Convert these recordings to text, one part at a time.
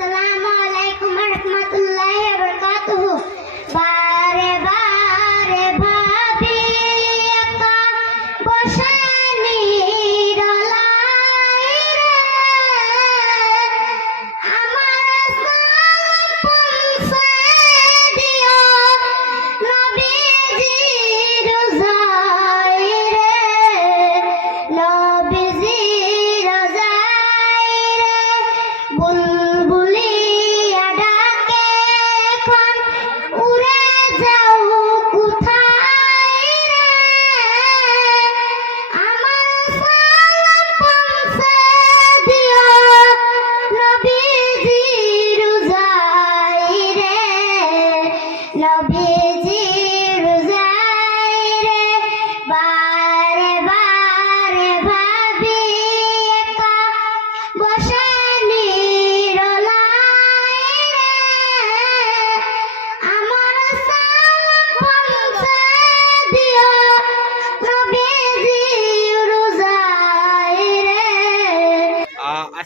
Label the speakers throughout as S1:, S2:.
S1: আসসালামু love it.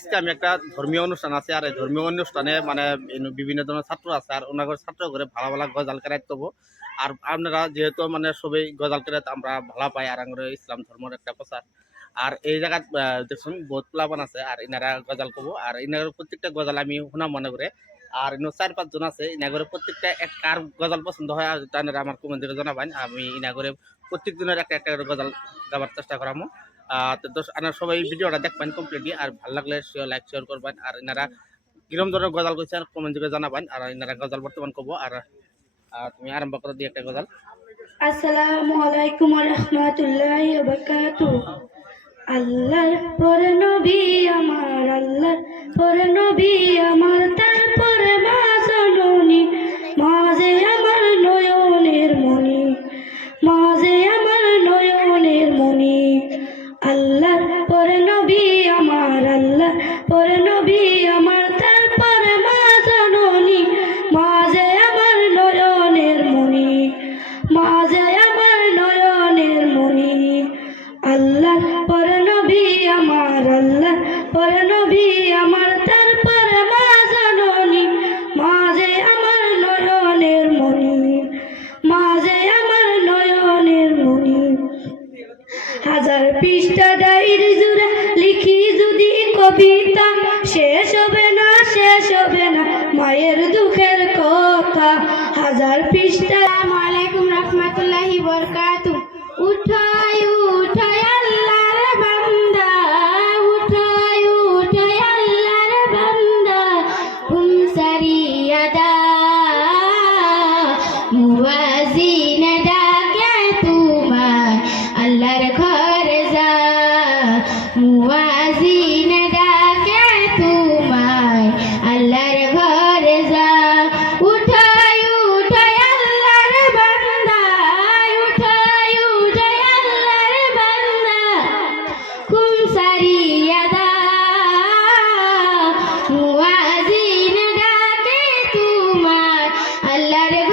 S2: আজকে আমি একটা ধর্মীয় অনুষ্ঠান আছে, আর এই ধর্মীয় অনুষ্ঠানে মানে বিভিন্ন ধরনের ছাত্র আছে, আর ওনাদের ছাত্র করে ভালো ভালো গজাল কেরাত করব। আর আপনারা যেহেতু মানে সবাই গজাল কেরাত আমরা ভালো পাই, আর আমরা ইসলাম ধর্মের একটা প্রচার। আর এই জায়গাত দেখুন, বহুত প্লাবান আছে, আর ইনারা গজাল করব। আর ইনার প্রত্যেকটা গজাল আমি শোনা মনে করে। আর ইনো চার পাঁচজন আছে, ইনাগরে প্রত্যেকটা এক কার গজাল পছন্দ হয়, আর তারা আমার কমেন্ট জানাবেন, আমি ইনাগরে প্রত্যেক দিনের একটা একটা গজাল গাবার চেষ্টা করামো। আপনারা সবাই ভিডিওটা দেখবেন কমপ্লিটলি আর ভালো লাগলে শেয়ার লাইক শেয়ার করবেন, আর এনারা কিরম ধরনের গজাল করছে আর কমেন্ট করে জানাবেন, আর এনারা গজাল বর্তমান করব আর তুমি আরম্ভ করে দিয়ে একটা গজাল।
S3: আসসালামু আলাইকুম রহমতুল্লাহ আল্লাহর পরে নবী আমার, আল্লাহর পরে নবী আমার। পৃষ্ঠা ডাইর জুড়ে লিখি যদি কবিতা, শেষ হবে না, শেষ হবে না, মায়ের দুঃখের কথা। হাজার পৃষ্ঠা।
S4: আলাইকুম রহমতুল্লাহি বরকাতু উঠাই উঠাই আল্লাহর বান্দা, উঠাই উঠাই আল্লাহর বান্দা ঘুম সারিয়া দা, মুবাজি വളരെ